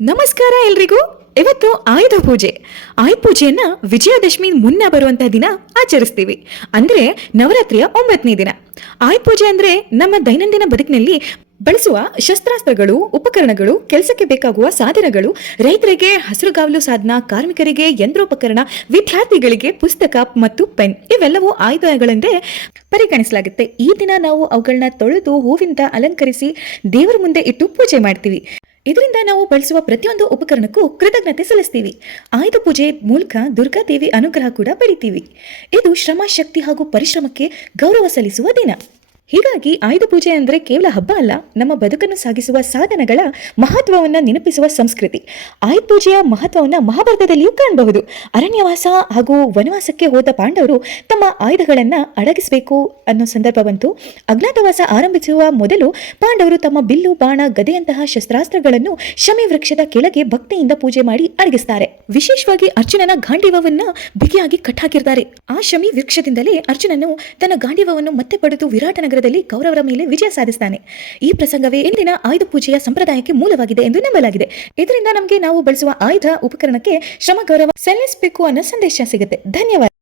ನಮಸ್ಕಾರ ಎಲ್ರಿಗೂ. ಇವತ್ತು ಆಯುಧ ಪೂಜೆ. ಆಯುಧ ಪೂಜೆಯನ್ನ ವಿಜಯದಶಮಿ ಮುನ್ನ ಬರುವಂತಹ ದಿನ ಆಚರಿಸ್ತೀವಿ. ಅಂದ್ರೆ ನವರಾತ್ರಿಯ ಒಂಬತ್ತನೇ ದಿನ. ಆಯುಧ ಪೂಜೆ ಅಂದ್ರೆ ನಮ್ಮ ದೈನಂದಿನ ಬದುಕಿನಲ್ಲಿ ಬಳಸುವ ಶಸ್ತ್ರಾಸ್ತ್ರಗಳು, ಉಪಕರಣಗಳು, ಕೆಲಸಕ್ಕೆ ಬೇಕಾಗುವ ಸಾಧನಗಳು, ರೈತರಿಗೆ ಹಸಿರುಗಾವಲು ಸಾಧನ, ಕಾರ್ಮಿಕರಿಗೆ ಯಂತ್ರೋಪಕರಣ, ವಿದ್ಯಾರ್ಥಿಗಳಿಗೆ ಪುಸ್ತಕ ಮತ್ತು ಪೆನ್. ಇವೆಲ್ಲವೂ ಆಯುಧಗಳೆಂದೇ ಪರಿಗಣಿಸಲಾಗುತ್ತೆ. ಈ ದಿನ ನಾವು ಅವುಗಳನ್ನ ತೊಳೆದು ಹೂವಿಂದ ಅಲಂಕರಿಸಿ ದೇವರ ಮುಂದೆ ಇಟ್ಟು ಪೂಜೆ ಮಾಡ್ತೀವಿ. ಇದರಿಂದ ನಾವು ಬಳಸುವ ಪ್ರತಿಯೊಂದು ಉಪಕರಣಕ್ಕೂ ಕೃತಜ್ಞತೆ ಸಲ್ಲಿಸ್ತೀವಿ. ಆಯುಧ ಪೂಜೆ ಮೂಲಕ ದುರ್ಗಾದೇವಿ ಅನುಗ್ರಹ ಕೂಡ ಪಡಿತೀವಿ. ಇದು ಶ್ರಮ ಶಕ್ತಿ ಹಾಗೂ ಪರಿಶ್ರಮಕ್ಕೆ ಗೌರವ ಸಲ್ಲಿಸುವ ದಿನ. ಹೀಗಾಗಿ ಆಯುಧ ಪೂಜೆ ಅಂದರೆ ಕೇವಲ ಹಬ್ಬ ಅಲ್ಲ, ನಮ್ಮ ಬದುಕನ್ನು ಸಾಗಿಸುವ ಸಾಧನಗಳ ಮಹತ್ವವನ್ನು ನೆನಪಿಸುವ ಸಂಸ್ಕೃತಿ. ಆಯುಧ ಪೂಜೆಯ ಮಹತ್ವವನ್ನು ಮಹಾಭಾರತದಲ್ಲಿಯೂ ಕಾಣಬಹುದು. ಅರಣ್ಯವಾಸ ಹಾಗೂ ವನವಾಸಕ್ಕೆ ಹೋದ ಪಾಂಡವರು ತಮ್ಮ ಆಯುಧಗಳನ್ನು ಅಡಗಿಸಬೇಕು ಅನ್ನೋ ಸಂದರ್ಭ ಬಂತು ಅಜ್ಞಾತವಾಸ ಆರಂಭಿಸುವ ಮೊದಲು ಪಾಂಡವರು ತಮ್ಮ ಬಿಲ್ಲು, ಬಾಣ, ಗದೆಯಂತಹ ಶಸ್ತ್ರಾಸ್ತ್ರಗಳನ್ನು ಶಮಿ ವೃಕ್ಷದ ಕೆಳಗೆ ಭಕ್ತಿಯಿಂದ ಪೂಜೆ ಮಾಡಿ ಅಡಗಿಸ್ತಾರೆ. ವಿಶೇಷವಾಗಿ ಅರ್ಜುನನ ಗಾಂಡಿವವನ್ನ ಬಿಗಿಯಾಗಿ ಕಟ್ಟಾಕಿರ್ತಾರೆ. ಆ ಶಮಿ ವೃಕ್ಷದಿಂದಲೇ ಅರ್ಜುನನು ತನ್ನ ಗಾಂಡೀವವನ್ನು ಮತ್ತೆ ಪಡೆದು ವಿರಾಟ ನಗರದಲ್ಲಿ ಕೌರವರ ಮೇಲೆ ವಿಜಯ ಸಾಧಿಸ್ತಾನೆ. ಈ ಪ್ರಸಂಗವೇ ಇಂದಿನ ಆಯುಧ ಪೂಜೆಯ ಸಂಪ್ರದಾಯಕ್ಕೆ ಮೂಲವಾಗಿದೆ ಎಂದು ನಂಬಲಾಗಿದೆ. ಇದರಿಂದ ನಮಗೆ ನಾವು ಬಳಸುವ ಆಯುಧ ಉಪಕರಣಕ್ಕೆ ಶ್ರಮ ಗೌರವ ಸಲ್ಲಿಸಬೇಕು ಅನ್ನೋ ಸಂದೇಶ ಸಿಗುತ್ತೆ. ಧನ್ಯವಾದ.